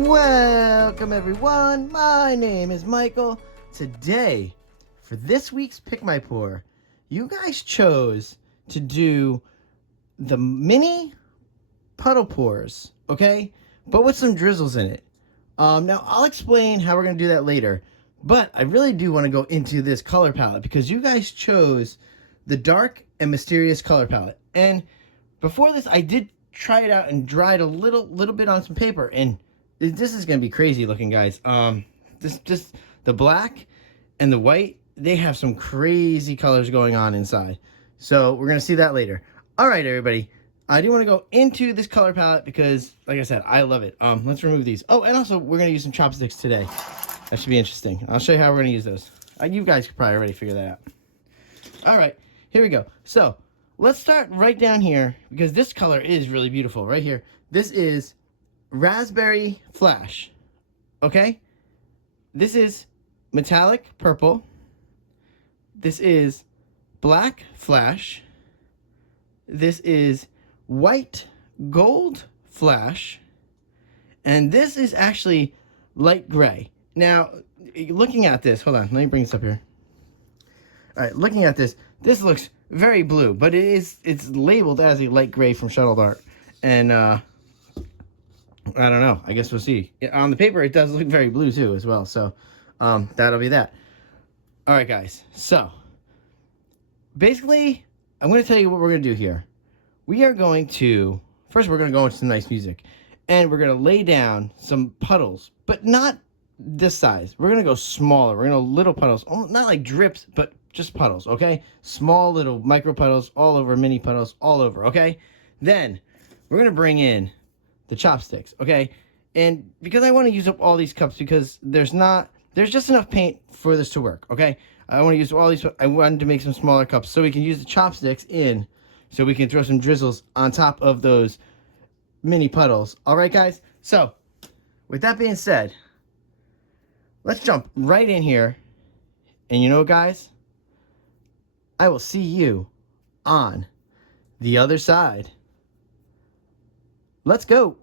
Welcome everyone, my name is Michael. Today, for this week's Pick My Pour, you guys chose to do the mini puddle pours, okay? But with some drizzles in it. Now, I'll explain how we're going to do that later. But I really do want to go into this color palette because you guys chose the dark and mysterious color palette. And before this, I did try it out and dried a little bit on some paper, and this is gonna be crazy looking, guys. Just the black and the white, they have some crazy colors going on inside. So we're gonna see that later. All right, everybody. I do want to go into this color palette because, like I said, I love it. Let's remove these. Oh, and also we're gonna use some chopsticks today. That should be interesting. I'll show you how we're gonna use those. You guys could probably already figure that out. All right, here we go. So let's start right down here because this color is really beautiful right here. This is Raspberry Flash, okay? This is Metallic Purple. This is Black Flash. This is White Gold Flash. And this is actually light gray. Now, looking at this, hold on, let me bring this up here. All right, looking at this, this looks very blue, but it's labeled as a light gray from Shuttle Dart. And I don't know. I guess we'll see. On the paper, it does look very blue too as well. So that'll be that. All right, guys. So basically, I'm going to tell you what we're going to do here. We are going to, first we're going to go into some nice music. And we're going to lay down some puddles, but not this size. We're going to go smaller. We're going to little puddles. Not like drips, but just puddles, okay? Small little micro puddles all over, mini puddles all over, okay? Then we're going to bring in the chopsticks, okay? And because I want to use up all these cups because there's just enough paint for this to work, okay? I want to use all these. I wanted to make some smaller cups so we can use the chopsticks in so we can throw some drizzles on top of those mini puddles. All right, guys? So with that being said, let's jump right in here. And you know, guys, I will see you on the other side. Let's go.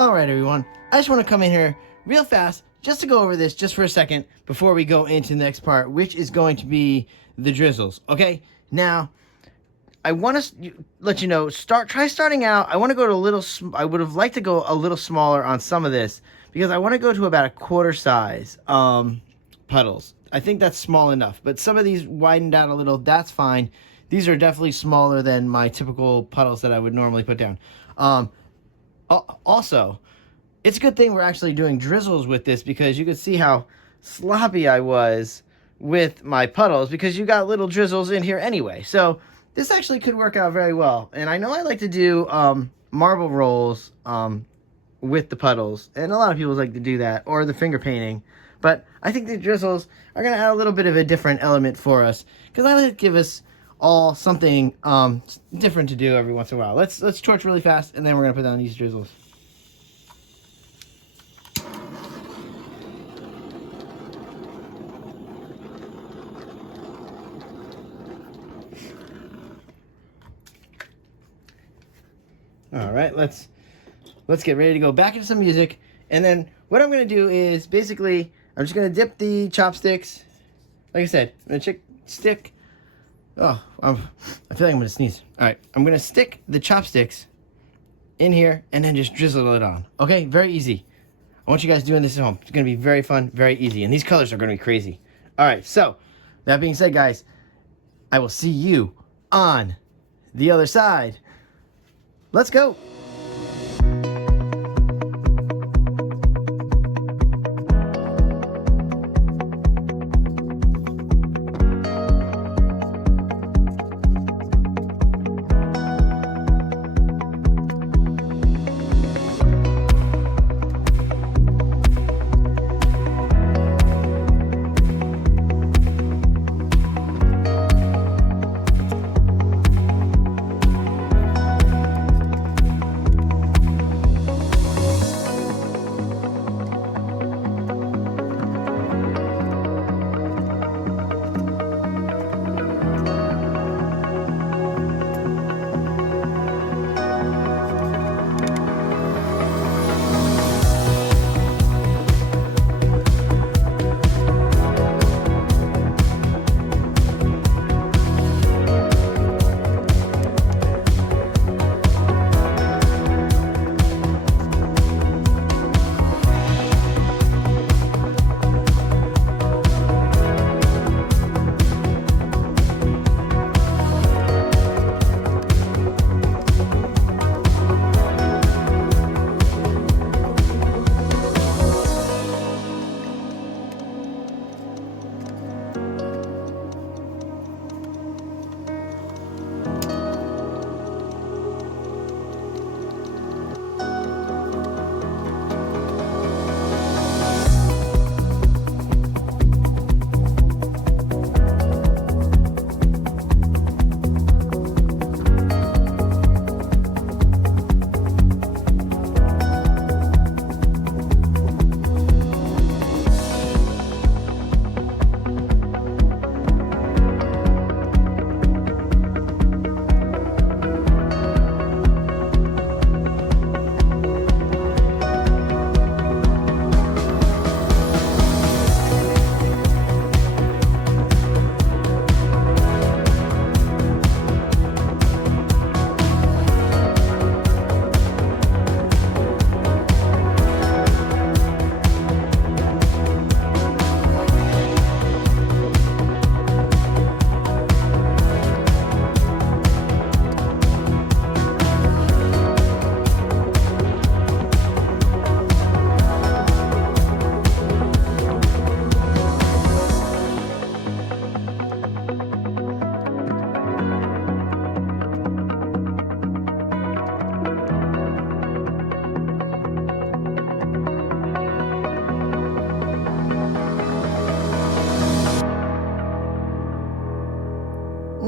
All right, everyone. I just want to come in here real fast just to go over this just for a second before we go into the next part, which is going to be the drizzles. Okay, now I want to let you know, try starting out. I want to go to I would have liked to go a little smaller on some of this because I want to go to about a quarter size puddles. I think that's small enough, but some of these widened out a little. That's fine. These are definitely smaller than my typical puddles that I would normally put down. Also, it's a good thing we're actually doing drizzles with this because you can see how sloppy I was with my puddles because you got little drizzles in here anyway. So this actually could work out very well. And I know I like to do marble rolls with the puddles. And a lot of people like to do that, or the finger painting. But I think the drizzles are going to add a little bit of a different element for us, because I like to give us all something different to do every once in a while. Let's torch really fast, and then we're going to put down these drizzles. All right, let's get ready to go back into some music. And then what I'm going to do is basically I'm just going to dip the chopsticks. Like I said, I'm going to stick. Oh, I feel like I'm going to sneeze. All right, I'm going to stick the chopsticks in here and then just drizzle it on. Okay, very easy. I want you guys doing this at home. It's going to be very fun, very easy. And these colors are going to be crazy. All right, so that being said, guys, I will see you on the other side. Let's go.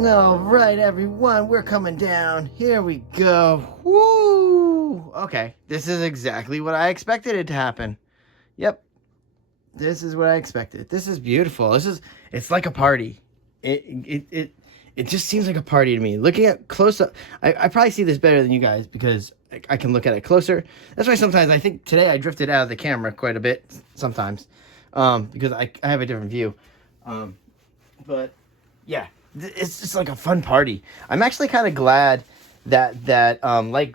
All right, everyone, we're coming down. Here we go. Woo! Okay, this is exactly what I expected it to happen. Yep, this is what I expected. This is beautiful. It's like a party. It just seems like a party to me. Looking at close up, I probably see this better than you guys because I can look at it closer. That's why sometimes I think today I drifted out of the camera quite a bit sometimes, because I have a different view. But yeah, it's just like a fun party. I'm actually kind of glad that light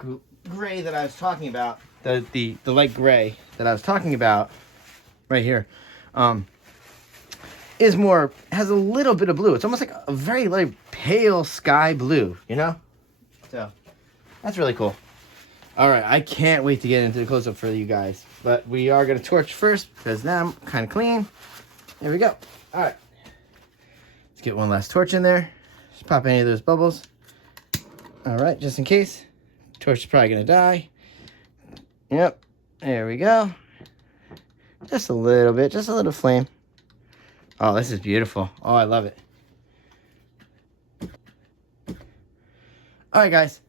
gray that I was talking about, the light gray that I was talking about right here, has a little bit of blue. It's almost like a very like pale sky blue, you know? So that's really cool. All right, I can't wait to get into the close-up for you guys, but we are gonna torch first because now I'm kind of clean. There we go. All right, let's get one last torch in there. Just pop any of those bubbles. All right, just in case. Torch is probably gonna die. Yep, there we go. Just a little bit, just a little flame. Oh, this is beautiful. Oh, I love it. All right, guys.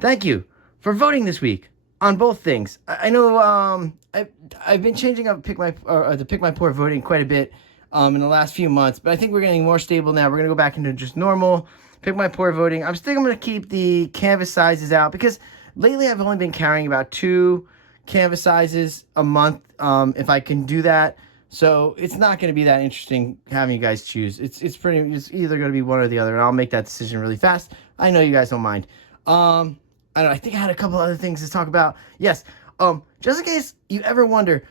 Thank you for voting this week on both things. I know I've been changing up the Pick My Pour voting quite a bit in the last few months, but I think we're getting more stable now. We're gonna go back into just normal Pick My Pour voting. I'm gonna keep the canvas sizes out because lately I've only been carrying about 2 canvas sizes a month, if I can do that. So it's not going to be that interesting having you guys choose. It's either going to be one or the other, and I'll make that decision really fast. I know you guys don't mind. I think I had a couple other things to talk about. Yes. Just in case you ever wonder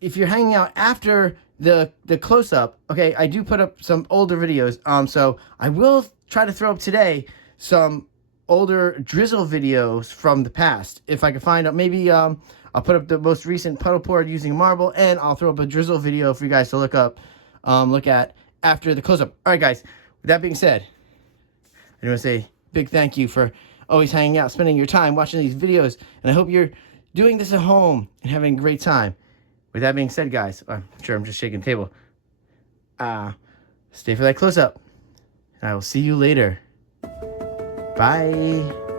if you're hanging out after the close up. Okay, I do put up some older videos. So I will try to throw up today some older Drizzle videos from the past if I can find out. Maybe I'll put up the most recent puddle pour using marble, and I'll throw up a Drizzle video for you guys to look at after the close-up. All right, guys. With that being said, I want to say big thank you for always hanging out, spending your time watching these videos, and I hope you're doing this at home and having a great time. With that being said, guys, I'm sure I'm just shaking the table. Stay for that close-up, and I will see you later. Bye.